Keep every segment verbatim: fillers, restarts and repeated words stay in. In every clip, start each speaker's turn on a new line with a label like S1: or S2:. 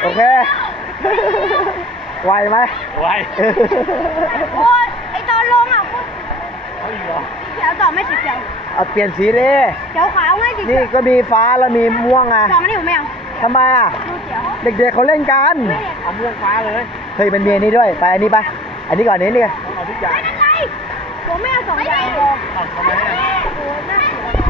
S1: เค ไหวไหม
S2: ไหว
S3: โอ้ยไอตอนลงอ่ะ
S2: เอาอีกเหรอ
S3: สีเขียวต่อไม่สีเขียว
S1: เอาเปลี่ยนสีดิ
S3: เขียวขาวไงสีเขี
S1: นี่
S3: ยว
S1: ก็มีฟ้าแล้วมีม่วงอ่ะ
S3: ต่อมานี่ผมไม่เอา
S1: ทำไมอ่ะ
S3: ดูเขียว
S1: เด็กๆเขาเล่นกัน
S2: เอาม่วงฟ้าเลย
S1: เฮ้ยมันมีอันนี้ด้วยไปอันนี้ไปอันนี้ก่อนนี้นี่
S2: เอาทุกอย่าง
S3: นั่นไงผมไม่เอาสองอย่างพอ
S2: เอาทำไมอ่ะ
S3: โอ้ยน่าเสีย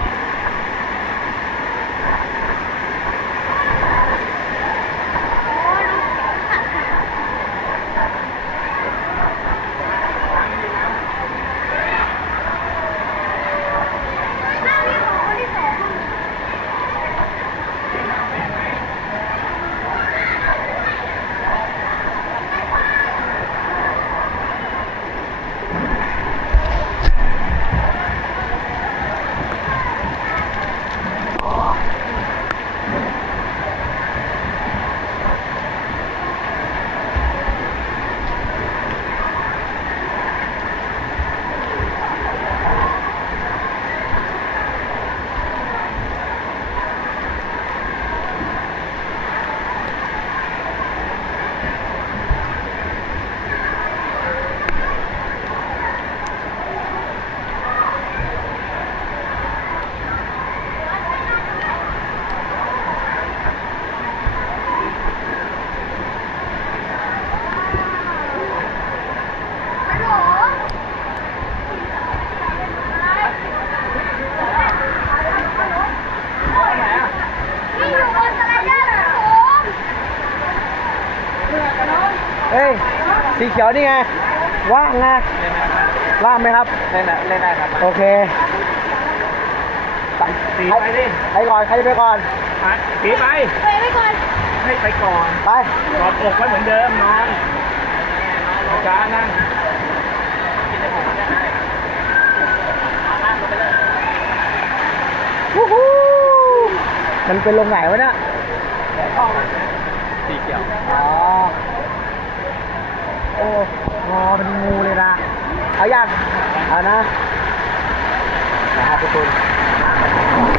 S1: เฮ้ยสีเขียวนี่ไงว่างนะว่างไหมครับ
S2: เล่นเล่นได้ครับ
S1: โอเค
S2: ตีไปดิ
S1: ไปก่อนใครจะไปก่อน
S2: ตีไป
S3: ไปไปก่อน
S2: ให้ไปก่อน
S1: ไป
S2: กอดอกไว้เหมือนเดิมนอนจ้านั่ง
S1: วู้ฮู้มันเป็นลงไหนวะเนี่ย
S2: สีเขียว
S1: อ๋อโอ้งอเป็นงูเลยนะเอาอย่างเอานะนะครับทุกคน